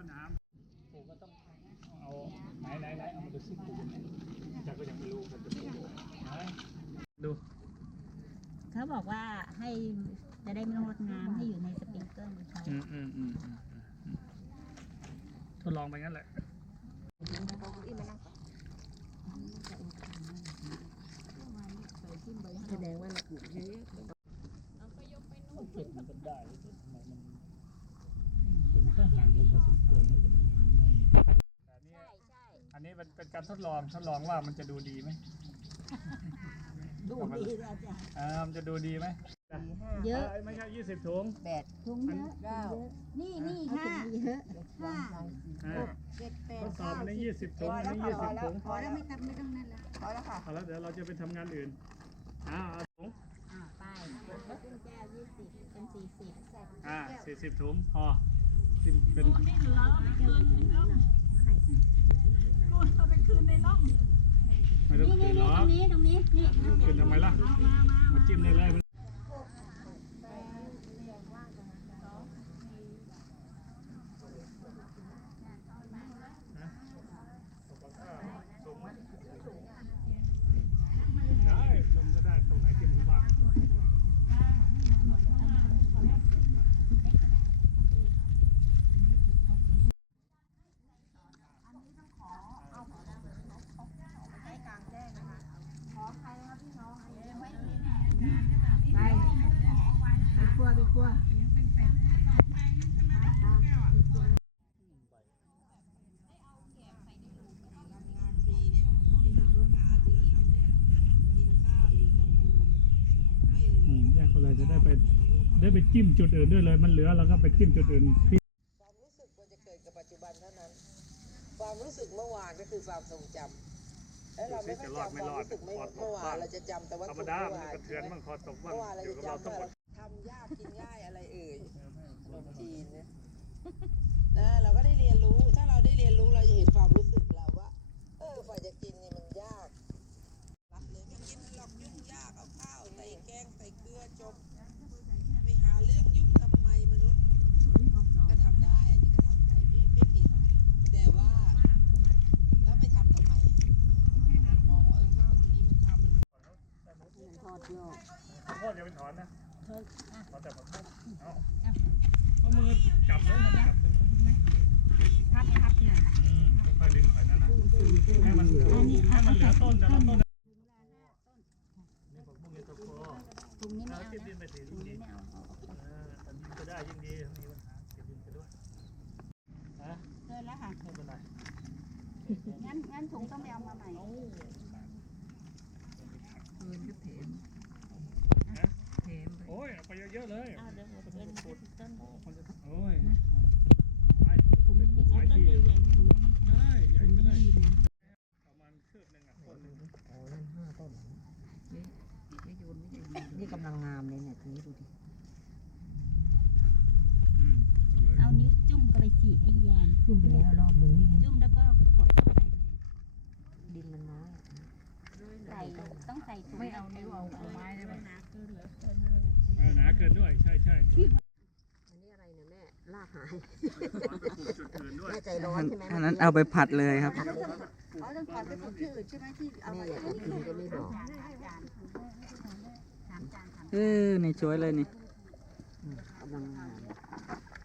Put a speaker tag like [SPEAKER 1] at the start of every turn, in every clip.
[SPEAKER 1] ปัญหาปลูกก็ต้องเอาไหนไหนไหนเอามาดูสิปลูกยังไงแต่ก็ยังไม่รู้มันจะปลูกยังไงไหนดู
[SPEAKER 2] เขาบอกว่าให้จะได้ไม่ต้องรดน้ำให้อยู่ในสปริงเกิลเขา
[SPEAKER 1] อืมอืมอืมอืมอืมทดลองไปงั้นแหละ
[SPEAKER 3] แสดงว่าเราปลูกเยอะ
[SPEAKER 1] เก็บมันได้ทำไม ก็ห่างกันพอสมควรนะแต่มันไม่แต่อันนี้
[SPEAKER 2] ใช่ใช่
[SPEAKER 1] อันนี้เป็นเป็นการทดลองทดลองว่ามันจะดูดีไหม
[SPEAKER 3] ดูดีเลยอาจารย์
[SPEAKER 1] อ่ามันจะดูดีไหม
[SPEAKER 2] เยอะ
[SPEAKER 1] เอ้ยไม่ใช่ยี่สิบถุง
[SPEAKER 3] แปด
[SPEAKER 2] ถุงเยอะ
[SPEAKER 3] เก้า
[SPEAKER 2] นี่นี่ห้า
[SPEAKER 3] เยอะ
[SPEAKER 2] ห้า
[SPEAKER 1] อ่า
[SPEAKER 3] เจ็ดแป
[SPEAKER 1] ท
[SPEAKER 3] ด
[SPEAKER 1] ดสอบอันนี้ยี่สิบถุงอันนี้ยี่สิบถุง
[SPEAKER 3] พอแล้วไม่ทำไม่ต้องนั่นแล้วพอแล้วค่ะ
[SPEAKER 1] เอาแล้วเดี๋ยวเราจะไปทำงานอื่นอ่าเอาถุง
[SPEAKER 2] อ่าไปกุ้งแก้วยี่สิบเป็นสี่สิบ
[SPEAKER 1] อ่าสี่สิบถุงพอ เป็นเป็นไม่ต้อง
[SPEAKER 2] นี่
[SPEAKER 1] คื
[SPEAKER 2] นี่
[SPEAKER 1] นหร
[SPEAKER 2] นี่
[SPEAKER 1] อ
[SPEAKER 2] ต
[SPEAKER 1] ก
[SPEAKER 2] รงนี้ตรงนี้นี่
[SPEAKER 1] คืนทำไมล่ะ มาจิ้มได้เลยมันนะส่งมาได้ลงก็ได้ตรงไหนที่มันว่าง
[SPEAKER 3] ไปไปครัวไปครัว
[SPEAKER 1] อืมแยกคนเลยจะได้ไป ได้ไปจิ้มจุดอื่นด้วยเลย มันเหลือเราก็ไปจิ้มจุดอื่นที่
[SPEAKER 4] ความรู้สึกควรจะเกิดกับปัจจุบันเท่านั้น ความรู้สึกเมื่อวานก็คือความทรงจำแล้วเราไม่ค่อยจำความรู้สึกไม่เมื่อวานเราจะจำแต่ว่า
[SPEAKER 1] ธรรม
[SPEAKER 4] สุข
[SPEAKER 1] ดา
[SPEAKER 4] เมื่อ
[SPEAKER 1] มัน
[SPEAKER 4] วาน
[SPEAKER 1] กระเทือนบ้างคอตกบ้าง
[SPEAKER 4] เมื่อวานเรา
[SPEAKER 1] อยู่
[SPEAKER 4] จะ
[SPEAKER 1] กับเรา
[SPEAKER 4] จำ
[SPEAKER 1] ทั้งหม
[SPEAKER 4] ว่า
[SPEAKER 1] ด
[SPEAKER 4] ทำยากกินง่ายอะไรเอ่ยขนมจีนเนี่ยนะเราก็ได้เรียนรู้ ถ้าเราได้เรียนรู้เราจะเห็นความรู้สึกเราว่า เออฝ่ายจะกินนี่มันยากรัดเลยไม่กินหรอกยุ่งยากเอาข้าวใส่แกงใส่เกลือจบไปหาเรื่องยุ่งทำไมมนุษย์ก็ทำได้อันนี้ก็ทำได้ไม่ไม่ผิดแต่ว่าแล้วไปทำทำไมอะมองว่าเออข้าวตัวนี้มันทำแล้วมัน
[SPEAKER 3] ทอดยอด
[SPEAKER 1] ขอโทษอย่าไปถอนนะขอแต่ขอโทษเอาเอามือจับเลยนะจับเลย
[SPEAKER 2] พับพับหน่อย
[SPEAKER 1] อืมค่อยๆดึงไปนั่นนะให้มันให้มันเหลือต้นแต่ละต้นนะนี่ผมมุ่งเงินตะโก
[SPEAKER 2] ถุงนี้ไม่
[SPEAKER 1] แล้ว
[SPEAKER 2] เอา
[SPEAKER 1] เก็บดิน
[SPEAKER 2] นะ
[SPEAKER 1] ไปสิ
[SPEAKER 2] ถุ
[SPEAKER 1] ยิ่
[SPEAKER 2] ง
[SPEAKER 1] ง
[SPEAKER 2] นี้
[SPEAKER 1] ดี
[SPEAKER 2] ไม่เอาเอาออกไป
[SPEAKER 1] เอออันนี้ก็ได้ยิ่งดีมีปัญหาเก็บดินไปด้วยฮะ
[SPEAKER 2] เกินแล้วค่ะ
[SPEAKER 1] ไม่เป็นไร
[SPEAKER 2] งั้นงั้นถุงต้องไปเอามาใหม่
[SPEAKER 3] เงินก็เถม
[SPEAKER 1] ฮะ
[SPEAKER 3] เถมไป
[SPEAKER 1] โอ้ย เอาไปเยอะๆเลย
[SPEAKER 2] เอาเดี๋ยวเดี๋ยวเดี๋ยวต้น
[SPEAKER 1] มันจะโอ้ยไปไปปลูกไม้ที่ได้ใหญ่ก็ได้ประมาณคืบหนึ่งอะต้นหนึ่ง
[SPEAKER 3] โอ้นั่นห้าต้นนี่นี่โยนไม่ใช่นี่กำลังงามเลยเนี่ยทีนี้ดูดิ
[SPEAKER 1] อืมเอาเลย
[SPEAKER 2] เอานิ้วจุ่มก็ไปจีไอ้แยน
[SPEAKER 3] ขึ้นไปแล้วรอบนึงนี่ไง
[SPEAKER 2] จุ่มแล้วก็กดเข้าไปเลย
[SPEAKER 3] ดินมันน้อย
[SPEAKER 2] ใส่ต้องใส่ถุง
[SPEAKER 3] ไม่เอานิ้วเอาเอาไม้ได้ไหม
[SPEAKER 2] หนา เกินเหรอ
[SPEAKER 1] เออหนาเกินด้วยใช่ใช่
[SPEAKER 3] อันนี้อะไรเนี่ยแม่ลากหาย
[SPEAKER 1] เอาไปปลูกจุดอื่นด้วย
[SPEAKER 3] แม่ใจร้อนใช่ไหม
[SPEAKER 5] อันนั้นเอาไปผัดเลยครับ
[SPEAKER 3] อ๋อต้องถอนไปปลูกที่อื่นใช่ไหมที่เอาไปอันนี้ก็ไม่บอก
[SPEAKER 2] สามจานสามจานสาม
[SPEAKER 5] เออนี่ช่วยเลยนี่
[SPEAKER 3] กำลังงาม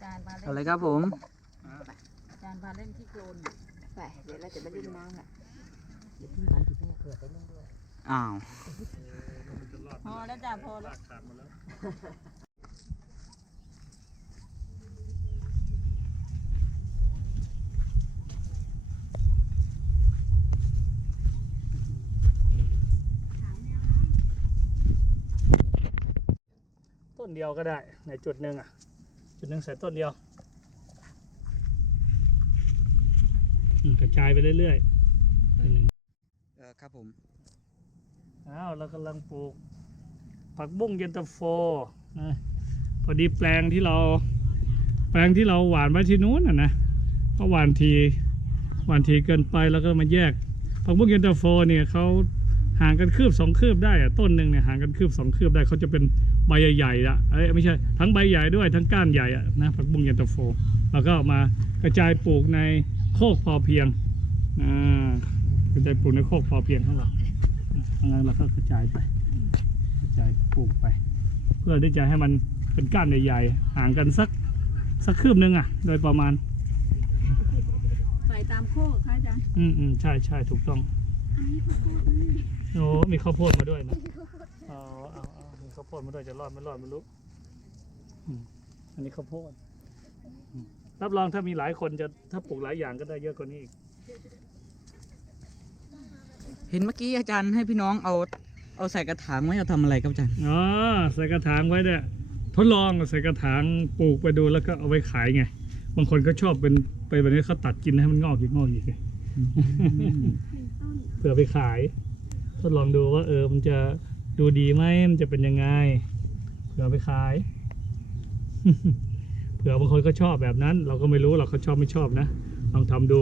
[SPEAKER 2] จานมา
[SPEAKER 5] เอา
[SPEAKER 2] เล่น
[SPEAKER 5] เลยครับผม
[SPEAKER 2] จานมาเล่นที่โคลน
[SPEAKER 3] ไปเดี๋ยวเราจะไปเล่นน้ำละเดี๋ยวเพิ่งไปถึงแม่เผื่อไปเล่นด้วย
[SPEAKER 5] อ้าว
[SPEAKER 1] มันจะรอด
[SPEAKER 2] พอแล้วจ้ะพอแล้ว
[SPEAKER 1] ลากขาดหมดแล้ว ต้นเดียวก็ได้ในจุดหนึ่งอะ จุดหนึ่งใส่ต้นเดียวอืมกระจายไปเรื่อยๆจุดหนึ่ง
[SPEAKER 5] เออครับผม
[SPEAKER 1] อ้าวเรากำลังปลูก ผักบุ้งเย็นตาโฟนะพอดีแปลงที่เรา แปลงที่เราหวานไว้ที่นู้นอะนะเพราะหวานทีหวานทีเกินไปแล้วก็มาแยกผักบุ้งเย็นตาโฟเนี่ยเขาห่างกันคืบสองคืบได้อะต้นหนึ่งเนี่ยห่างกันคืบสองคืบได้เขาจะเป็นใบใหญ่ๆละเอ้ยไม่ใช่ทั้งใบใหญ่ด้วยทั้งก้านใหญ่อะนะผักบุ้งเย็นตาโฟเราก็เอามากระจายปลูกในโคกพอเพียงอ่ากระจายปลูกในโคกพอเพียงของเราทางนั้นเราก็กระจายไป กระจายปลูกไป เพื่อที่จะให้มันเป็นก้านใหญ่ๆห่างกันสักสักคืบนึงอะ โดยประมาณ
[SPEAKER 2] ใส่ตามโคกค่ะอาจารย์
[SPEAKER 1] อืมอืมใช่ใช่ถูกต้อง
[SPEAKER 2] อันนี้ข้าวโพดนะนี่
[SPEAKER 1] โอ้มีข้าวโพดมาด้วยนะเอาเอาเอามีข้าวโพดมาด้วยจะรอดไม่รอดไม่รู้อืมอันนี้ข้าวโพดอืมรับรองถ้ามีหลายคนจะถ้าปลูกหลายอย่างก็ได้เยอะกว่านี้อีก
[SPEAKER 5] เห็นเมื่อกี้อาจารย์ให้พี่น้องเอา เอาใส่กระถางไว้เอาทำอะไรครับอาจารย์
[SPEAKER 1] อ๋อใส่กระถางไว้เนี่ยทดลองใส่กระถางปลูกไปดูแล้วก็เอาไว้ขายไง บางคนก็ชอบเป็นไปแบบนี้เขาตัดกินให้มันงอกอีกงอกอีกไงเผื่อไปขาย ทดลองดูว่าเออมันจะดูดีไหมมันจะเป็นยังไงเผื่อไปขาย เผื่อบางคนก็ชอบแบบนั้น เราก็ไม่รู้เราเขาชอบไม่ชอบนะลองทำดู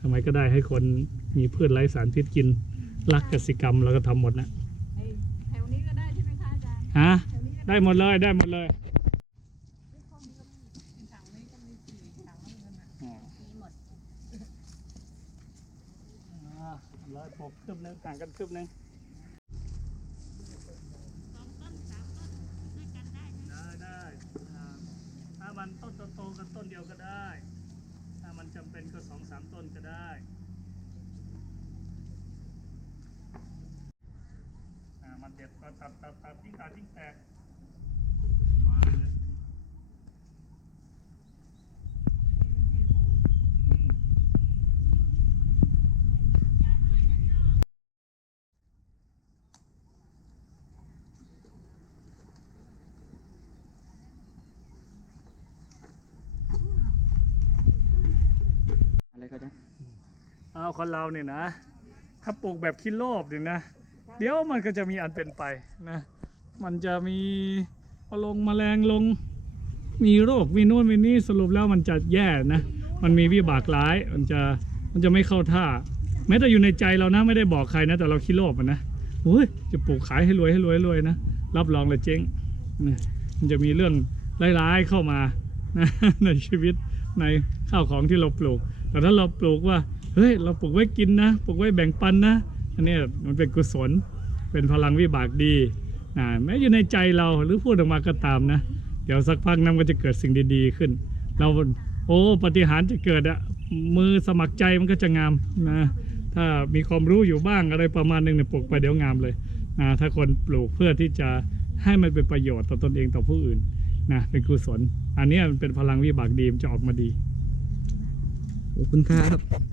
[SPEAKER 1] ทำไมก็ได้ให้คนมีพืชไร้สารพิษกินรักกสิกรรมเราก็ทำหมดนะ ฮะได้หมดเลยได้หมดเลย
[SPEAKER 2] ถังกัน้ำเงินอะมีหมด
[SPEAKER 1] อ่าร้อยปกคืบนึงห่างกันคืบนึงได้ได้ถ้ามันต้นโตๆกันต้นเดียวก็ได้ ถ้ามันจำเป็นก็สองสามต้นก็ได้อ่า มัดตัดตัดตัดทิ้งขาดทิ้งแตกมาเลยอะ
[SPEAKER 5] ไรครับอาจารย์
[SPEAKER 1] เอาคนเราเนี่ยนะ ถ้าปลูกแบบคิดโลภเนี่ยนะ เดี๋ยวมันก็จะมีอันเป็นไปนะ มันจะมีเอาลงแมลงลง มีโรคมีโน่นมีนี่สรุปแล้วมันจะแย่นะ มันมีวิบากร้าย มันจะมันจะไม่เข้าท่า แม้แต่อยู่ในใจเรานะไม่ได้บอกใครนะ แต่เราคิดโลภอะนะโอ้ยจะปลูกขายให้รวยให้รวยรวยนะรับรองเลยเจ๊งนะมันจะมีเรื่องร้ายๆเข้ามานะในชีวิตในข้าวของที่เราปลูก แต่ถ้าเราปลูกว่าเฮ้ยเราปลูกไว้กินนะ ปลูกไว้แบ่งปันนะ อันนี้มันเป็นกุศล เป็นพลังวิบากดีนะแม้อยู่ในใจเราหรือพูดออกมาก็ตามนะ เดี๋ยวสักพักนั้นก็จะเกิดสิ่งดีๆขึ้น เราโอ้ปฏิหารจะเกิดอะมือสมัครใจมันก็จะงามนะถ้ามีความรู้อยู่บ้างอะไรประมาณนึงเนี่ยปลูกไปเดี๋ยวงามเลยนะถ้าคนปลูกเพื่อที่จะให้มันเป็นประโยชน์ต่อตนเองต่อผู้อื่นนะเป็นกุศล อันนี้มันเป็นพลังวิบากดีมันจะออกมาดี
[SPEAKER 5] ขอบคุณครับ